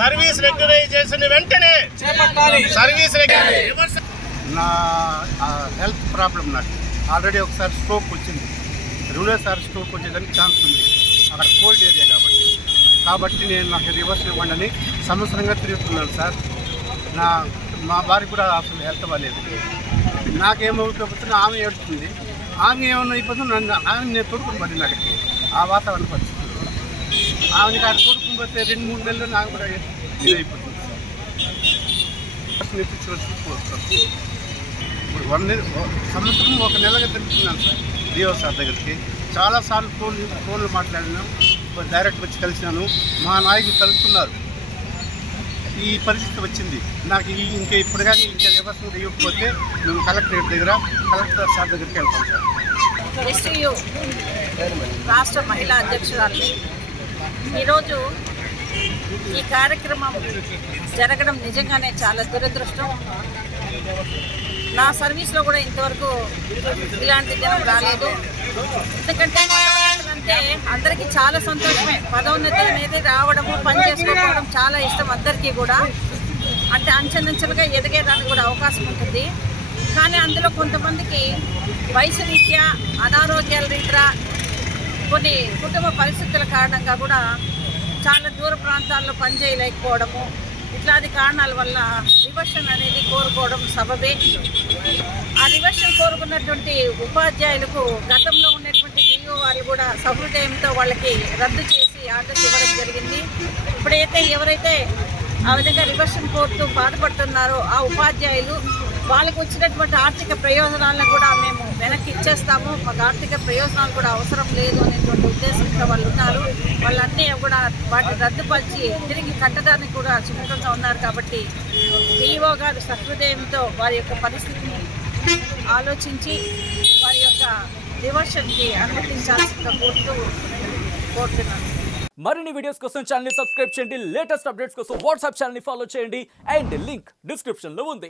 Service regularisation వెంటనే service నా health problem నాకు ఆల్రెడీ ఒకసారి స్ట్రోక్ వచ్చింది, రెండోసారి స్ట్రోక్ వచ్చేదానికి ఛాన్స్ ఉంది. అక్కడ కోల్డ్ ఏరియా కాబట్టి నేను నాకు రివర్స్ ఇవ్వండి సంవత్సరంగా తిరుగుతున్నాను సార్. మా భార్య కూడా అసలు హెల్త్ బాగాలేదు. నాకేమవుతుంది, ఆమె ఏడుస్తుంది. ఆమె ఏమన్నా అయిపోతుంది, ఆమె నేను తోడుకుని పడింది అక్కడికి ఆ వాతావరణ పరిస్థితి. ఆమెకి అక్కడ తోడుకుని పోతే 2-3 నెలలు నాకు కూడా ఇది అయిపోతుంది సార్. ఇప్పుడు 1 నెల సంవత్సరం 1 నెలగా తిరుగుతున్నాను సార్ డిఓ సార్ దగ్గరికి. చాలాసార్లు ఫోన్లు మాట్లాడినాం, డైరెక్ట్ వచ్చి కలిసినాను. మా నాయకులు కలుస్తున్నారు. ఈ పరిస్థితి వచ్చింది నాకు. ఇంకా ఇప్పుడు కానీ ఇంకా వ్యవస్థ ఇవ్వకపోతే మేము కలెక్టరేట్ దగ్గర కలెక్టర్ సార్ దగ్గరికి వెళ్తాం సార్. ఎస్టీయూ రాష్ట్ర మహిళా అధ్యక్షురాలిని. ఈరోజు ఈ కార్యక్రమం జరగడం నిజంగానే చాలా దురదృష్టం. నా సర్వీస్లో కూడా ఇంతవరకు ఇలాంటి జనం రాలేదు. ఎందుకంటే అంటే అందరికీ చాలా సంతోషమే. పదోన్నతి అనేది రావడము, పని చేసుకోవడం చాలా ఇష్టం అందరికీ కూడా. అంటే అంచెలంచెలుగా ఎదిగేదానికి కూడా అవకాశం ఉంటుంది. కానీ అందులో కొంతమందికి వయసు రీత్యా, అనారోగ్యాల రీత్యా, కొన్ని కుటుంబ పరిస్థితుల కారణంగా కూడా చాలా దూర ప్రాంతాల్లో పనిచేయలేకపోవడము, ఇట్లాంటి కారణాల వల్ల రివర్షన్ అనేది కోరుకోవడం సబబే. ఆ రివర్షన్ కోరుకున్నటువంటి ఉపాధ్యాయులకు గతంలో ఉన్నటువంటి డిఓ వాళ్ళు కూడా సహృదయంతో వాళ్ళకి రద్దు చేసి ఆర్డర్స్ ఇవ్వడం జరిగింది. ఇప్పుడైతే ఎవరైతే ఆ విధంగా రివర్షన్ కోరుతూ బాధపడుతున్నారో ఆ ఉపాధ్యాయులు వాళ్ళకి వచ్చినటువంటి ఆర్థిక ప్రయోజనాలను కూడా మేము వెనక్కి ఇచ్చేస్తాము, మాకు ఆర్థిక ప్రయోజనాలు కూడా అవసరం లేదు అనేటువంటి ఉద్దేశంతో వాళ్ళు ఉన్నారు. వాళ్ళన్నీ కూడా వాటిని రద్దుపరిచి తిరిగి కట్టడానికి కూడా సుముఖంగా ఉన్నారు. కాబట్టి డిఓ గారు సహృదయంతో వారి యొక్క పరిస్థితిని ఆలోచించి వారి యొక్క రివర్షన్కి అనుమతించాల్సిందిగా కోరుతున్నాను. మరిన్ని వీడియోస్ కోసం ఛానల్ ని సబ్స్క్రైబ్ చేయండి. లేటెస్ట్ అప్డేట్స్ కోసం వాట్సాప్ ఛానల్ ని ఫాలో చేయండి. అండ్ లింక్ డిస్క్రిప్షన్ లో ఉంది.